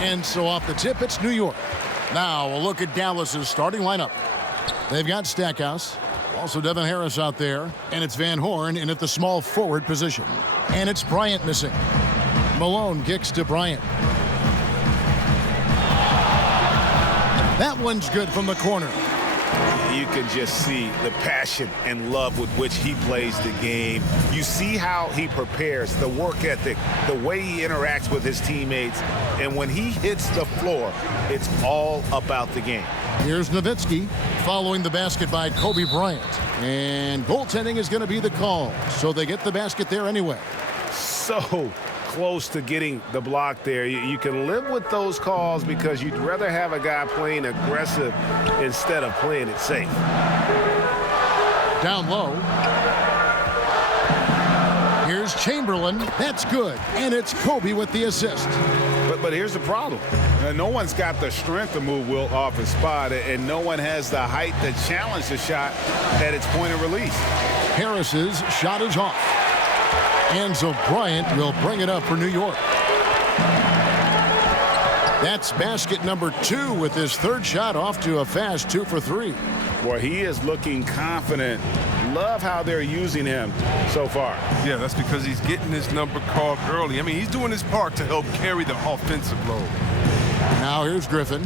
And so off the tip, it's New York. Now a look at Dallas's starting lineup. They've got Stackhouse, also Devin Harris out there, and it's Van Horn in at the small forward position. And it's Bryant missing. Malone kicks to Bryant. That one's good from the corner. You can just see the passion and love with which he plays the game. You see how he prepares, the work ethic, the way he interacts with his teammates. And when he hits the floor, it's all about the game. Here's Nowitzki following the basket by Kobe Bryant. And goaltending is going to be the call. So they get the basket there anyway. So close to getting the block there. You can live with those calls because you'd rather have a guy playing aggressive instead of playing it safe. Down low. Here's Chamberlain. That's good. And it's Kobe with the assist. But here's the problem. No one's got the strength to move Wilt off his spot, and no one has the height to challenge the shot at its point of release. Harris's shot is off. And so Bryant will bring it up for New York. That's basket number 2 with his third shot off to a fast 2 for 3. Boy, he is looking confident. Love how they're using him so far. Yeah, that's because he's getting his number called early. I mean, he's doing his part to help carry the offensive load. Now here's Griffin.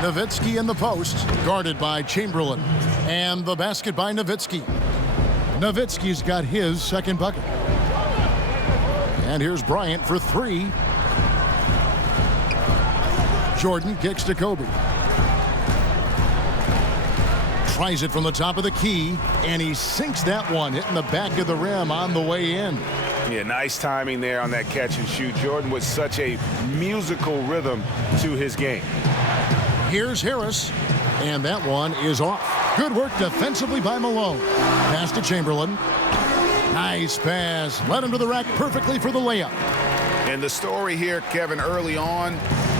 Nowitzki in the post, guarded by Chamberlain. And the basket by Nowitzki. Nowitzki's got his second bucket. And here's Bryant for 3. Jordan kicks to Kobe. Tries it from the top of the key, and he sinks that one, hitting the back of the rim on the way in. Yeah, nice timing there on that catch and shoot. Jordan with such a musical rhythm to his game. Here's Harris, and that one is off. Good work defensively by Malone. Pass to Chamberlain. Nice pass. Led him to the rack perfectly for the layup. And the story here, Kevin, early on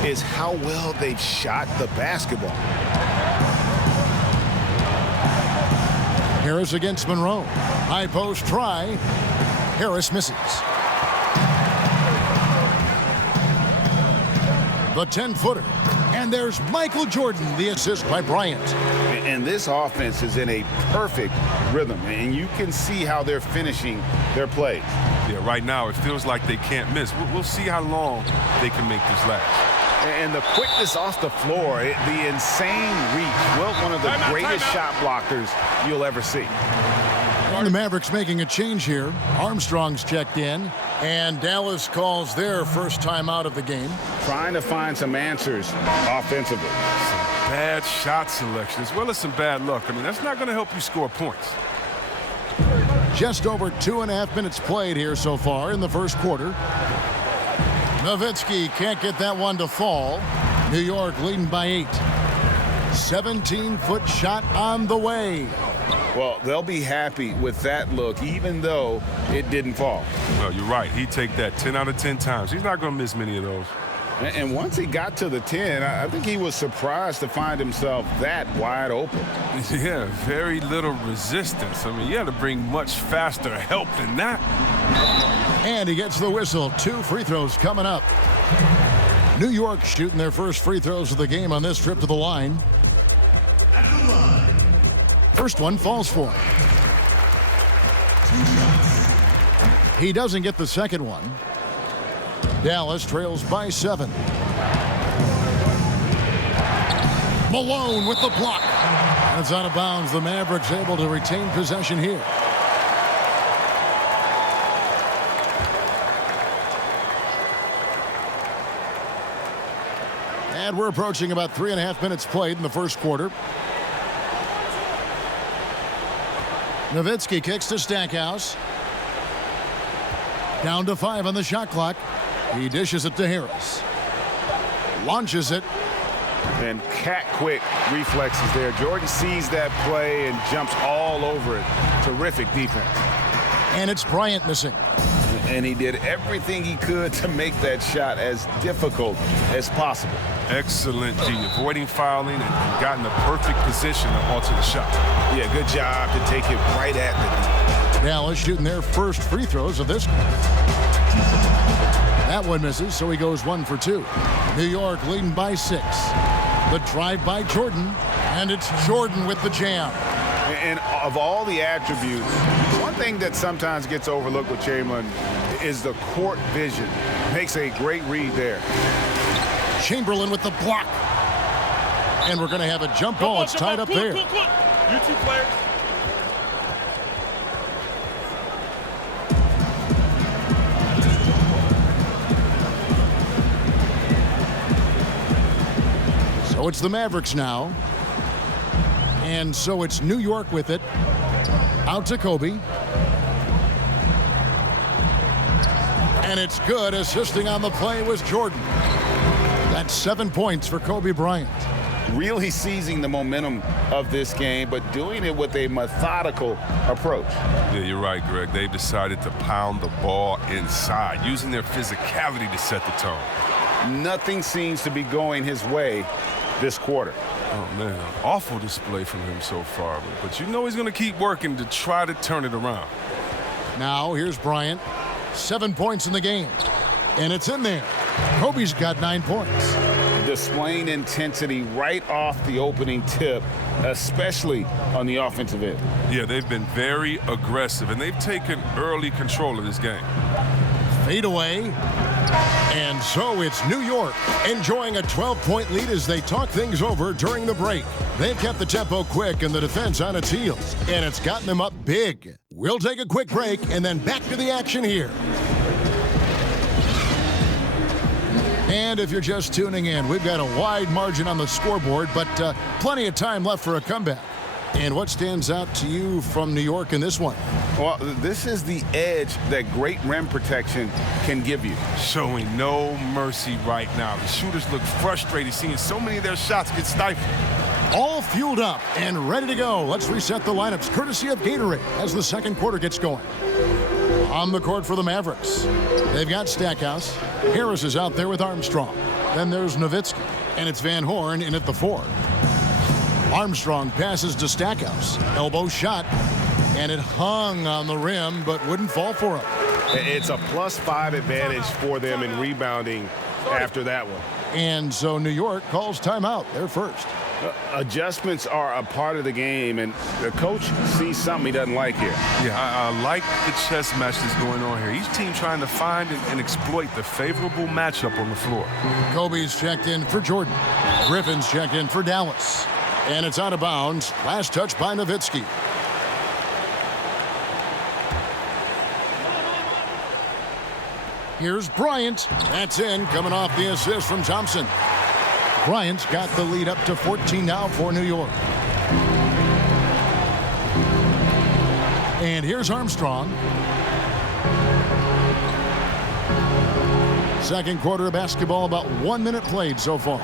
is how well they've shot the basketball. Harris against Monroe. High post try. Harris misses. The 10-footer. And there's Michael Jordan, the assist by Bryant. And this offense is in a perfect rhythm, and you can see how they're finishing their plays. Yeah, right now it feels like they can't miss. We'll see how long they can make this last. And the quickness off the floor, the insane reach. Wilt, one of the greatest shot blockers you'll ever see. And the Mavericks making a change here. Armstrong's checked in, and Dallas calls their first time out of the game. Trying to find some answers offensively. Bad shot selection as well as some bad luck. I mean, that's not going to help you score points. Just over 2.5 minutes played here so far in the first quarter. Nowitzki can't get that one to fall. New York leading by 8. 17-foot shot on the way. Well, they'll be happy with that look, even though it didn't fall. Well, you're right. He'd take that 10 out of 10 times. He's not going to miss many of those. And once he got to the 10, I think he was surprised to find himself that wide open. Yeah, very little resistance. I mean, you had to bring much faster help than that. And he gets the whistle. 2 free throws coming up. New York shooting their first free throws of the game on this trip to the line. First one falls for him. He doesn't get the second one. Dallas trails by 7. Malone with the block. That's out of bounds. The Mavericks able to retain possession here. And we're approaching about 3.5 minutes played in the first quarter. Nowitzki kicks to Stackhouse. Down to 5 on the shot clock. He dishes it to Harris. Launches it. And cat-quick reflexes there. Jordan sees that play and jumps all over it. Terrific defense. And it's Bryant missing. And he did everything he could to make that shot as difficult as possible. Excellent G, avoiding fouling and got in the perfect position to alter the shot. Yeah, good job to take it right at the D. Dallas shooting their first free throws of this. That one misses, so he goes 1 for 2. New York leading by 6. The drive by Jordan, and it's Jordan with the jam. And of all the attributes, one thing that sometimes gets overlooked with Chamberlain is the court vision. Makes a great read there. Chamberlain with the block. And we're going to have a jump ball. It's tied up there. You two players. So it's the Mavericks now. And so it's New York with it. Out to Kobe. And it's good. Assisting on the play was Jordan. That's 7 points for Kobe Bryant. Really seizing the momentum of this game, but doing it with a methodical approach. Yeah, you're right, Greg. They've decided to pound the ball inside, using their physicality to set the tone. Nothing seems to be going his way this quarter. Oh, man, awful display from him so far. But you know he's going to keep working to try to turn it around. Now, here's Bryant. 7 points in the game. And it's in there. Kobe's got 9 points. Displaying intensity right off the opening tip, especially on the offensive end. Yeah, they've been very aggressive, and they've taken early control of this game. Fade away. And so it's New York enjoying a 12-point lead as they talk things over during the break. They've kept the tempo quick and the defense on its heels, and it's gotten them up big. We'll take a quick break and then back to the action here. And if you're just tuning in, we've got a wide margin on the scoreboard, but plenty of time left for a comeback. And what stands out to you from New York in this one? Well, this is the edge that great rim protection can give you. Showing no mercy right now. The shooters look frustrated seeing so many of their shots get stifled. All fueled up and ready to go. Let's reset the lineups courtesy of Gatorade as the second quarter gets going. On the court for the Mavericks, they've got Stackhouse. Harris is out there with Armstrong. Then there's Nowitzki, and it's Van Horn in at the 4. Armstrong passes to Stackhouse. Elbow shot, and it hung on the rim but wouldn't fall for him. It's a +5 advantage for them in rebounding after that one. And so New York calls timeout. They're first. Adjustments are a part of the game, and the coach sees something he doesn't like here. Yeah, I like the chess match that's going on here. Each team trying to find and exploit the favorable matchup on the floor. Kobe's checked in for Jordan. Griffin's checked in for Dallas. And it's out of bounds. Last touch by Nowitzki. Here's Bryant. That's in, coming off the assist from Thompson. Bryant's got the lead up to 14 now for New York. And here's Armstrong. Second quarter of basketball, about 1 minute played so far.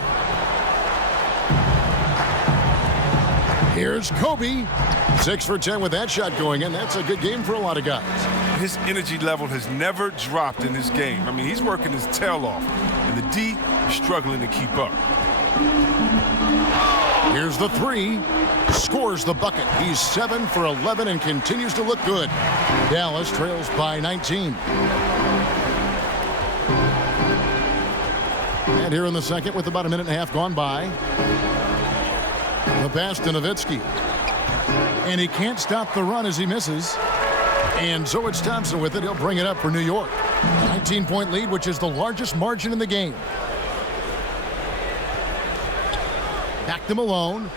Here's Kobe. 6 for 10 with that shot going in. That's a good game for a lot of guys. His energy level has never dropped in this game. I mean, he's working his tail off. And the D is struggling to keep up. Here's the 3. Scores the bucket. He's 7 for 11 and continues to look good. Dallas trails by 19. And here in the second with about a minute and a half gone by. The pass to Nowitzki. And he can't stop the run as he misses. And so it's Thompson with it. He'll bring it up for New York. 19-point lead, which is the largest margin in the game. Back to Malone.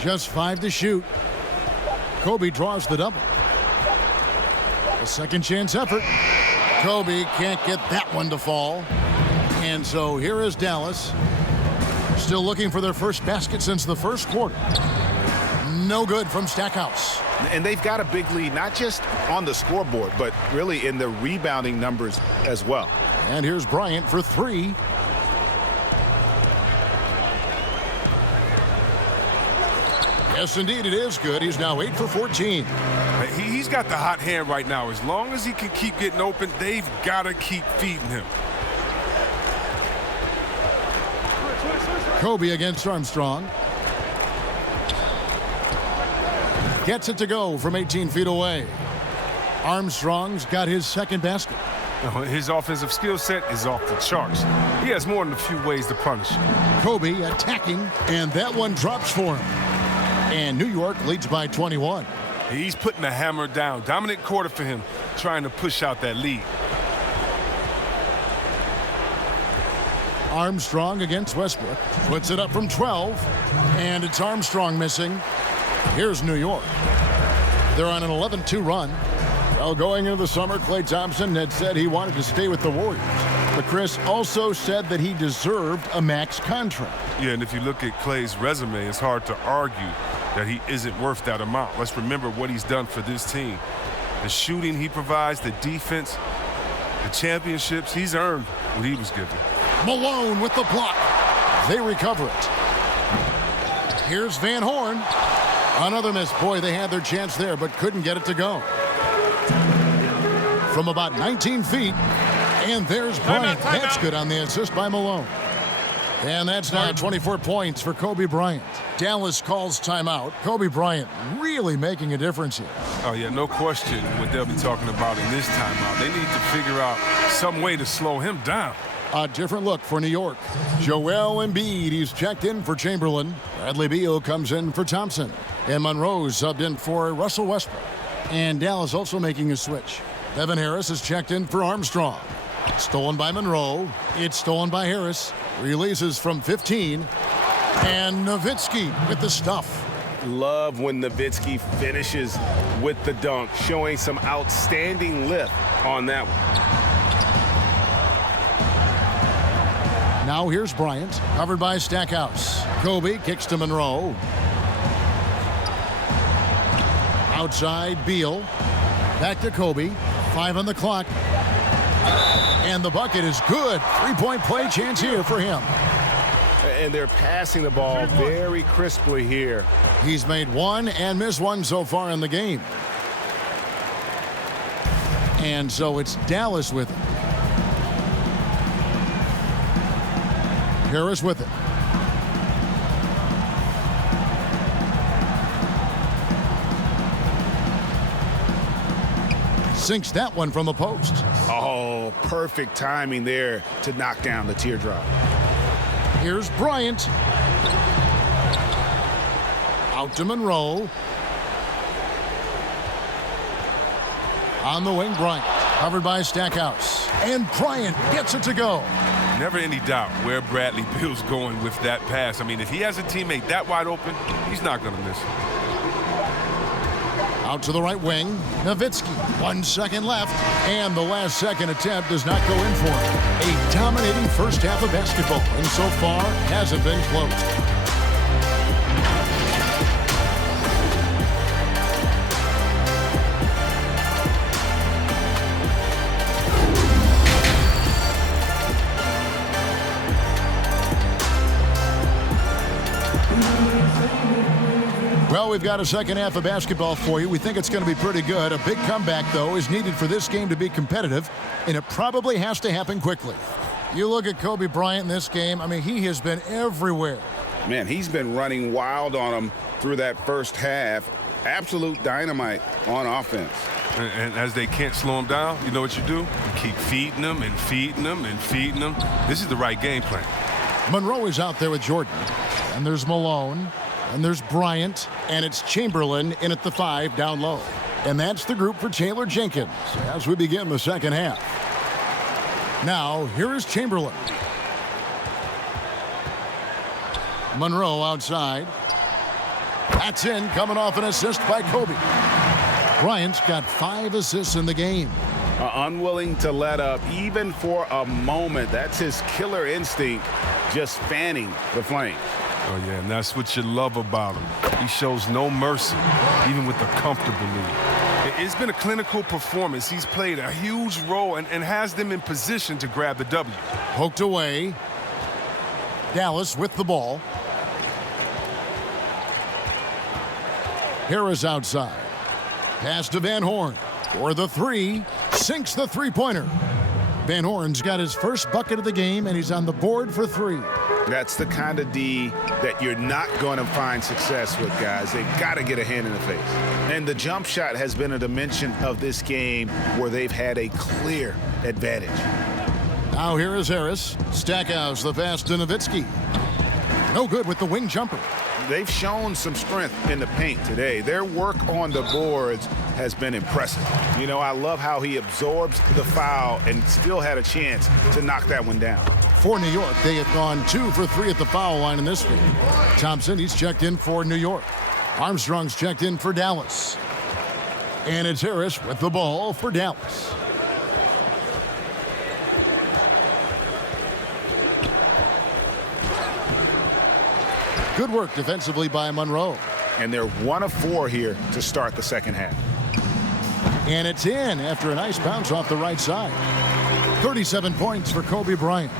Just 5 to shoot. Kobe draws the double. A second chance effort. Kobe can't get that one to fall. And so here is Dallas. Still looking for their first basket since the first quarter. No good from Stackhouse. And they've got a big lead, not just on the scoreboard, but really in the rebounding numbers as well. And here's Bryant for 3. Yes, indeed, it is good. He's now 8 for 14. He's got the hot hand right now. As long as he can keep getting open, they've got to keep feeding him. Kobe against Armstrong. Gets it to go from 18 feet away. Armstrong's got his second basket. His offensive skill set is off the charts. He has more than a few ways to punish. Kobe attacking, and that one drops for him. And New York leads by 21. He's putting the hammer down. Dominant quarter for him, trying to push out that lead. Armstrong against Westbrook. Puts it up from 12. And it's Armstrong missing. Here's New York. They're on an 11-2 run. Well, going into the summer, Klay Thompson had said he wanted to stay with the Warriors. But Chris also said that he deserved a max contract. Yeah, and if you look at Klay's resume, it's hard to argue that he isn't worth that amount. Let's remember what he's done for this team. The shooting he provides, the defense, the championships, he's earned what he was given. Malone with the block. They recover it. Here's Van Horn. Another miss. Boy, they had their chance there, but couldn't get it to go. From about 19 feet. And there's Bryant. That's good on the assist by Malone. And that's now 24 points for Kobe Bryant. Dallas calls timeout. Kobe Bryant really making a difference here. Oh, yeah, no question what they'll be talking about in this timeout. They need to figure out some way to slow him down. A different look for New York. Joel Embiid, he's checked in for Chamberlain. Bradley Beal comes in for Thompson. And Monroe subbed in for Russell Westbrook. And Dallas also making a switch. Devin Harris is checked in for Armstrong. Stolen by Monroe. It's stolen by Harris. Releases from 15. And Nowitzki with the stuff. Love when Nowitzki finishes with the dunk, showing some outstanding lift on that one. Now here's Bryant, covered by Stackhouse. Kobe kicks to Monroe. Outside, Beal. Back to Kobe. 5 on the clock. And the bucket is good. 3-point play chance here for him. And they're passing the ball very crisply here. He's made one and missed one so far in the game. And so it's Dallas with it. Harris with it. Sinks that one from the post. Oh, perfect timing there to knock down the teardrop. Here's Bryant. Out to Monroe. On the wing, Bryant. Covered by Stackhouse. And Bryant gets it to go. Never any doubt where Bradley Beal's going with that pass. I mean, if he has a teammate that wide open, he's not going to miss it. Out to the right wing, Nowitzki. 1 second left, and the last second attempt does not go in for him. A dominating first half of basketball, and so far hasn't been close. Well, we've got a second half of basketball for you. We think it's going to be pretty good. A big comeback, though, is needed for this game to be competitive, and it probably has to happen quickly. You look at Kobe Bryant in this game, I mean, he has been everywhere. Man, he's been running wild on them through that first half. Absolute dynamite on offense. And as they can't slow him down, you know what you do? You keep feeding them and feeding them and feeding them. This is the right game plan. Monroe is out there with Jordan. And there's Malone. And there's Bryant, and it's Chamberlain in at the 5 down low. And that's the group for Taylor Jenkins as we begin the second half. Now, here is Chamberlain. Monroe outside. That's in, coming off an assist by Kobe. Bryant's got 5 assists in the game. Unwilling to let up even for a moment. That's his killer instinct, just fanning the flame. Oh, yeah, and that's what you love about him. He shows no mercy, even with a comfortable lead. It's been a clinical performance. He's played a huge role and has them in position to grab the W. Poked away. Dallas with the ball. Harris outside. Pass to Van Horn for the 3. Sinks the three-pointer. Van Horn's got his first bucket of the game, and he's on the board for 3. That's the kind of D that you're not going to find success with, guys. They've got to get a hand in the face. And the jump shot has been a dimension of this game where they've had a clear advantage. Now here is Harris. Stackhouse, the pass to Nowitzki. No good with the wing jumper. They've shown some strength in the paint today. Their work on the boards has been impressive. You know, I love how he absorbs the foul and still had a chance to knock that one down. For New York, they have gone 2 for 3 at the foul line in this game. Thompson, he's checked in for New York. Armstrong's checked in for Dallas. And it's Harris with the ball for Dallas. Good work defensively by Monroe. And they're 1 of 4 here to start the second half. And it's in after a nice bounce off the right side. 37 points for Kobe Bryant.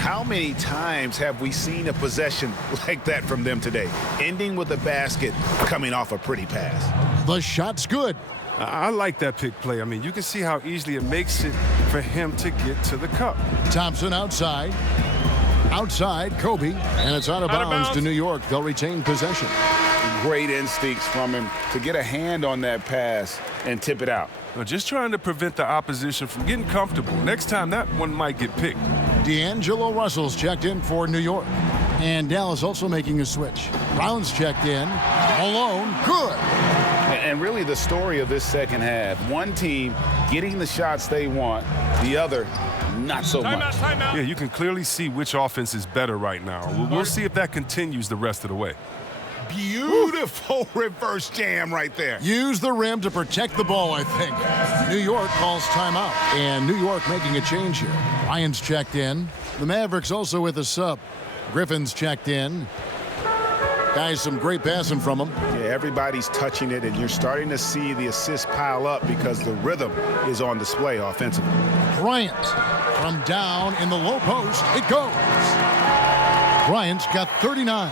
How many times have we seen a possession like that from them today? Ending with a basket, coming off a pretty pass. The shot's good. I like that pick play. I mean, you can see how easily it makes it for him to get to the cup. Thompson outside. Outside, Kobe. And it's out of bounds to New York. They'll retain possession. Great instincts from him to get a hand on that pass and tip it out. Well, just trying to prevent the opposition from getting comfortable. Next time, that one might get picked. D'Angelo Russell's checked in for New York. And Dallas also making a switch. Brown's checked in. Malone, good. And really the story of this second half, one team getting the shots they want, the other not so much. Yeah, you can clearly see which offense is better right now. We'll see if that continues the rest of the way. Beautiful reverse jam right there. Use the rim to protect the ball, I think. New York calls timeout. And New York making a change here. Ryan's checked in. The Mavericks also with a sub. Griffin's checked in. Guys, some great passing from him. Yeah, everybody's touching it, and you're starting to see the assists pile up because the rhythm is on display offensively. Bryant from down in the low post. It goes. Bryant's got 39.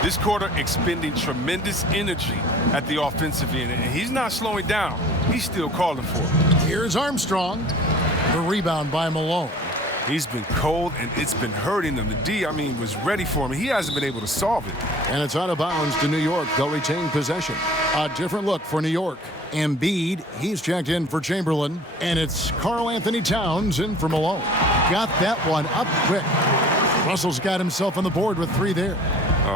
This quarter expending tremendous energy at the offensive end, and he's not slowing down. He's still calling for it. Here's Armstrong. The rebound by Malone. He's been cold, and it's been hurting him. The D, was ready for him. He hasn't been able to solve it. And it's out of bounds to New York. They'll retain possession. A different look for New York. Embiid, he's checked in for Chamberlain. And it's Karl Anthony Towns in for Malone. Got that one up quick. Russell's got himself on the board with 3 there.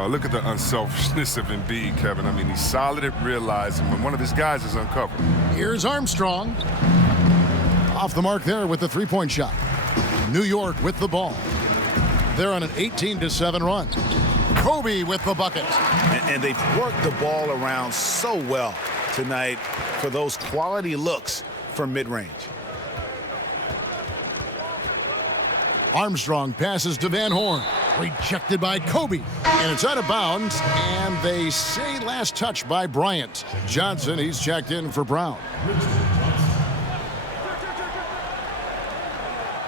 Look at the unselfishness of Embiid, Kevin. He's solid at realizing when one of his guys is uncovered. Here's Armstrong. Off the mark there with the 3-point shot. New York with the ball. They're on an 18-7 run. Kobe with the bucket. And they've worked the ball around so well tonight for those quality looks from mid-range. Armstrong passes to Van Horn. Rejected by Kobe. And it's out of bounds. And they say last touch by Bryant. Johnson, he's checked in for Brown.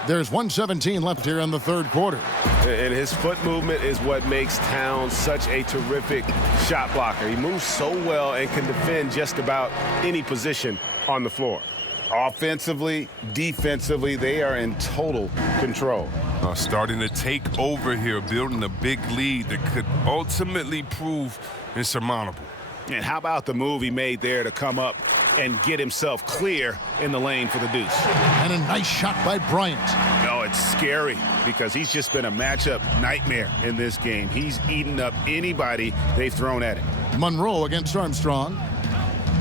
There's 1:17 left here in the third quarter. And his foot movement is what makes Towns such a terrific shot blocker. He moves so well and can defend just about any position on the floor. Offensively, defensively, they are in total control. Starting to take over here, building a big lead that could ultimately prove insurmountable. And how about the move he made there to come up and get himself clear in the lane for the deuce? And a nice shot by Bryant. No, it's scary because he's just been a matchup nightmare in this game. He's eaten up anybody they've thrown at him. Monroe against Armstrong.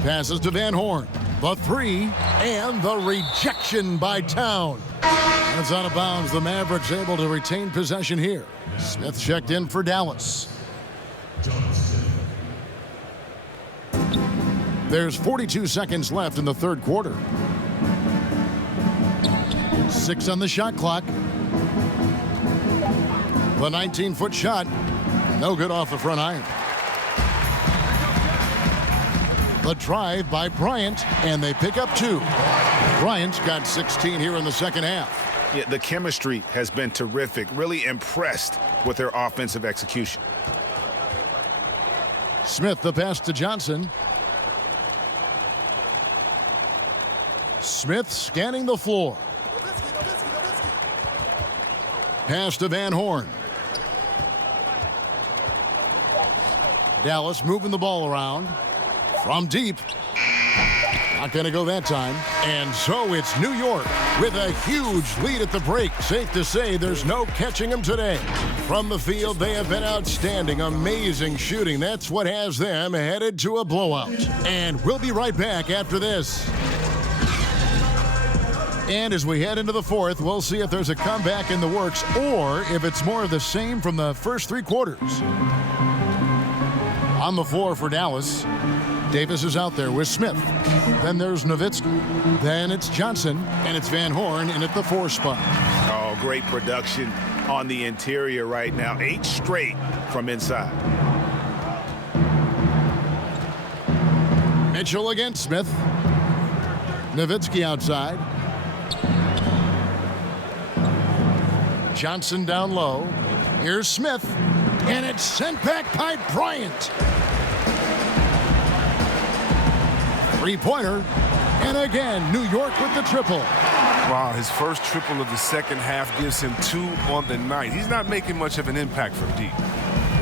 Passes to Van Horn. The 3 and the rejection by Town. That's out of bounds. The Mavericks able to retain possession here. Smith checked in for Dallas. There's 42 seconds left in the third quarter. 6 on the shot clock. The 19-foot shot. No good off the front iron. The drive by Bryant, and they pick up 2. Bryant's got 16 here in the second half. Yeah, the chemistry has been terrific. Really impressed with their offensive execution. Smith, the pass to Johnson. Smith scanning the floor. Pass to Van Horn. Dallas moving the ball around. From deep. Not going to go that time. And so it's New York with a huge lead at the break. Safe to say there's no catching them today. From the field, they have been outstanding. Amazing shooting. That's what has them headed to a blowout. And we'll be right back after this. And as we head into the fourth, we'll see if there's a comeback in the works or if it's more of the same from the first three quarters. On the floor for Dallas, Davis is out there with Smith. Then there's Nowitzki. Then it's Johnson, and it's Van Horn in at the 4 spot. Oh, great production on the interior right now. 8 straight from inside. Mitchell against Smith. Nowitzki outside. Johnson down low. Here's Smith, and it's sent back by Bryant. Three-pointer, and again, New York with the triple. Wow, his first triple of the second half gives him 2 on the night. He's not making much of an impact from deep.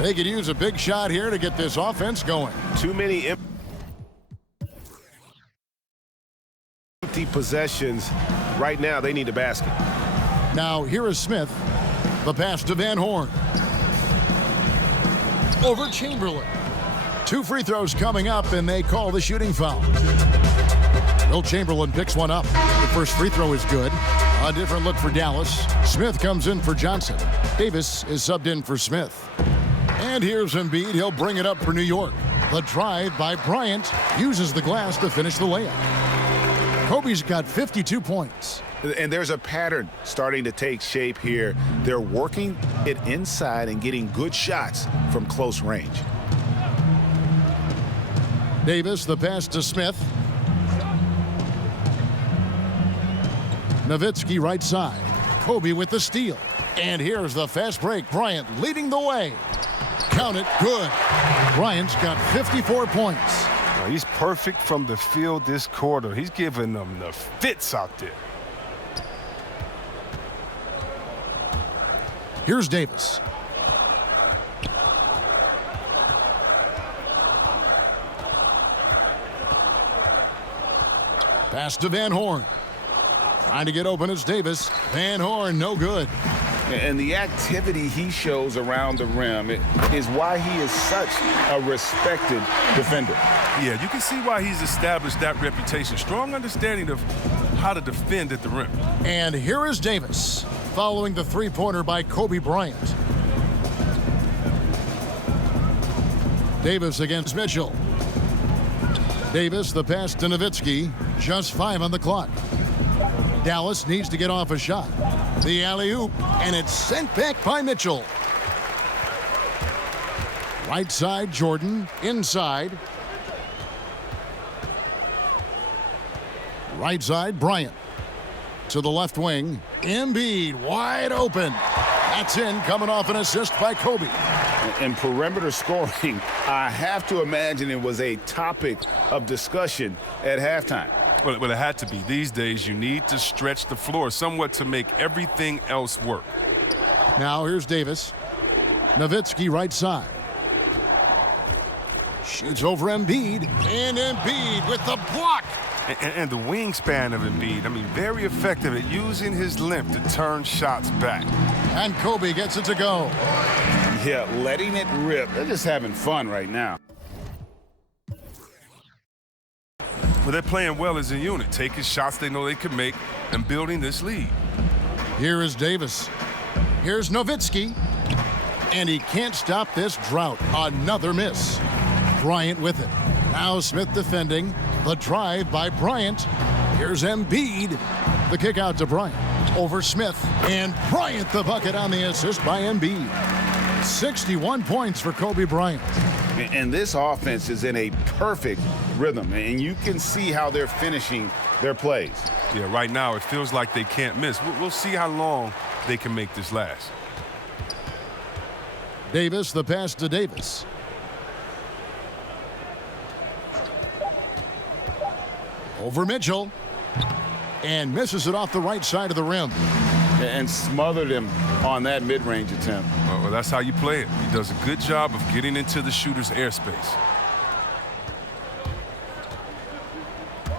They could use a big shot here to get this offense going. Too many empty possessions. Right now, they need a basket. Now, here is Smith. The pass to Van Horn. Over Chamberlain. 2 free throws coming up, and they call the shooting foul. Will Chamberlain picks one up. The first free throw is good. A different look for Dallas. Smith comes in for Johnson. Davis is subbed in for Smith. And here's Embiid. He'll bring it up for New York. The drive by Bryant uses the glass to finish the layup. Kobe's got 52 points. And there's a pattern starting to take shape here. They're working it inside and getting good shots from close range. Davis, the pass to Smith. Nowitzki right side. Kobe with the steal. And here's the fast break. Bryant leading the way. Count it. Good. Bryant's got 54 points. Now, he's perfect from the field this quarter. He's giving them the fits out there. Here's Davis. Pass to Van Horn. Trying to get open is Davis. Van Horn, no good. And the activity he shows around the rim is why he is such a respected defender. Yeah, you can see why he's established that reputation. Strong understanding of how to defend at the rim. And here is Davis, following the three-pointer by Kobe Bryant. Davis against Mitchell. Davis, the pass to Nowitzki. Just 5 on the clock. Dallas needs to get off a shot. The alley-oop, and it's sent back by Mitchell. Right side, Jordan. Inside. Right side, Bryant. To the left wing. Embiid, wide open. That's in, coming off an assist by Kobe. And perimeter scoring, I have to imagine it was a topic of discussion at halftime. Well, it had to be. These days, you need to stretch the floor somewhat to make everything else work. Now here's Davis. Nowitzki right side. Shoots over Embiid. And Embiid with the block. And the wingspan of Embiid, I mean, very effective at using his length to turn shots back. And Kobe gets it to go. Yeah, letting it rip. They're just having fun right now. But they're playing well as a unit, taking shots they know they can make and building this lead. Here is Davis. Here's Nowitzki. And he can't stop this drought. Another miss. Bryant with it. Now Smith defending. The drive by Bryant. Here's Embiid. The kick out to Bryant. Over Smith. And Bryant the bucket on the assist by Embiid. 61 points for Kobe Bryant. And this offense is in a perfect rhythm. And you can see how they're finishing their plays. Yeah, right now it feels like they can't miss. We'll see how long they can make this last. Davis, the pass to Davis. Over Mitchell. And misses it off the right side of the rim. and smothered him on that mid-range attempt. Well, that's how you play it. He does a good job of getting into the shooter's airspace.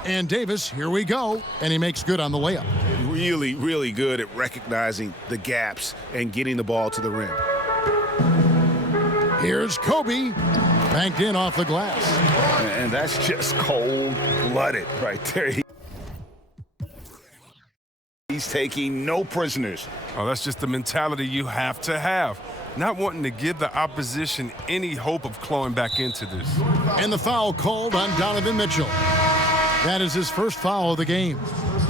And Davis, here we go. And he makes good on the layup. Really, really good at recognizing the gaps and getting the ball to the rim. Here's Kobe. Banked in off the glass. And that's just cold-blooded right there. He's taking no prisoners. Oh, that's just the mentality you have to have. Not wanting to give the opposition any hope of clawing back into this. And the foul called on Donovan Mitchell. That is his first foul of the game.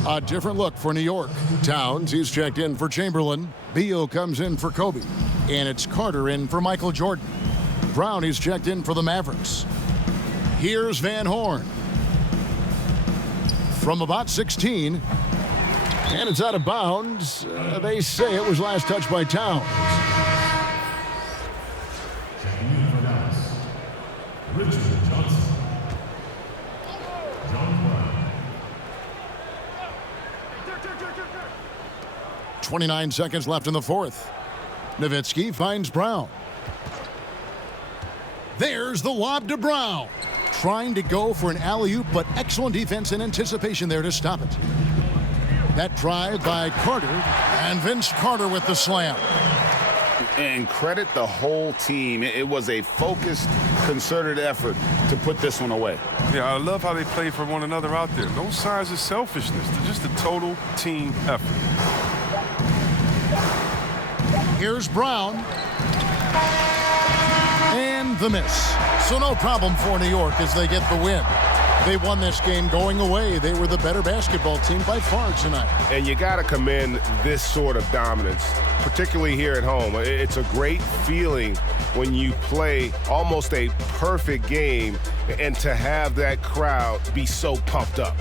A different look for New York. Towns, he's checked in for Chamberlain. Beal comes in for Kobe. And it's Carter in for Michael Jordan. Brown, he's checked in for the Mavericks. Here's Van Horn. From about 16. And it's out of bounds. They say it was last touched by Towns. Richard Johnson. 29 seconds left in the fourth. Nowitzki finds Brown. There's the lob to Brown. Trying to go for an alley-oop, but excellent defense and anticipation there to stop it. That drive by Carter, and Vince Carter with the slam. And credit the whole team. It was a focused, concerted effort to put this one away. Yeah, I love how they play for one another out there. No signs of selfishness. They're just a total team effort. Here's Brown. And the miss. So no problem for New York as they get the win. They won this game going away. They were the better basketball team by far tonight. And you got to commend this sort of dominance, particularly here at home. It's a great feeling when you play almost a perfect game and to have that crowd be so pumped up.